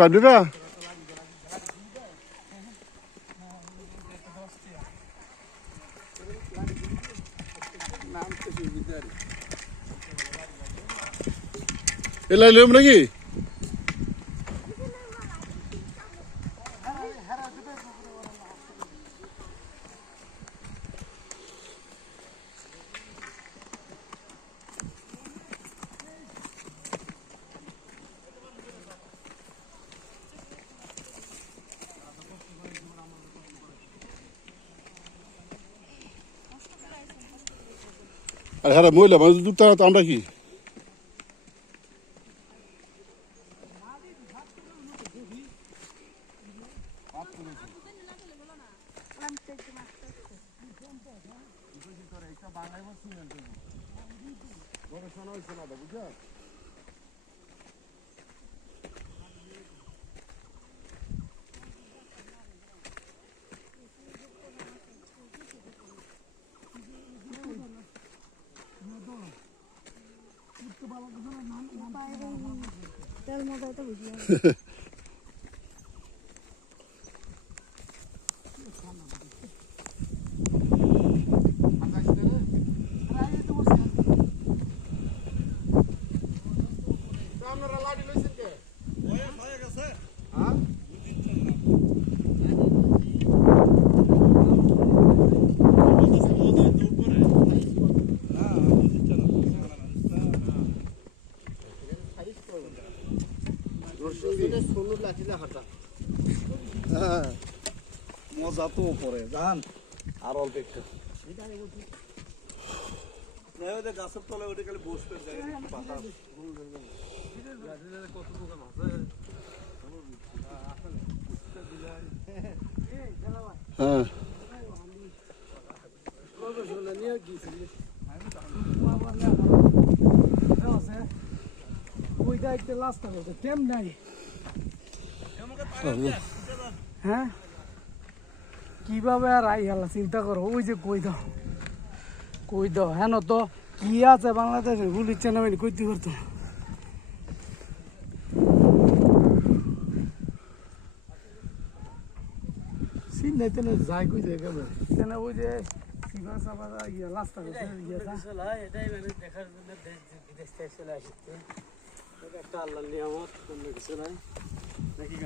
ভাবলিবা এলাই লইম নাকি আর হ্যাঁ মহিলা মানুষ দুধ তো আমরা কি মজা তো পরে জান আর অল্প একটু গাছের তলায় ওটা খালি বসবে হ্যাঁ হ্যাঁ কিভাবে আর আই গেল চিন্তা করো ওই যে কই দাও হ্যাঁ তো কি আছে বাংলাদেশে পুলিশ চেনাবেন কইতে করতো চিন্তাইতে না যাই কই যায় কেমন ওই যে শিবা সাবা ইয়া লাস্ট এটাই মানে দেখার জন্য দেশ বিদেশ থেকে চলে আসছে একটা আল্লাহ নিয়ামত অন্য কিছু নাই নাকি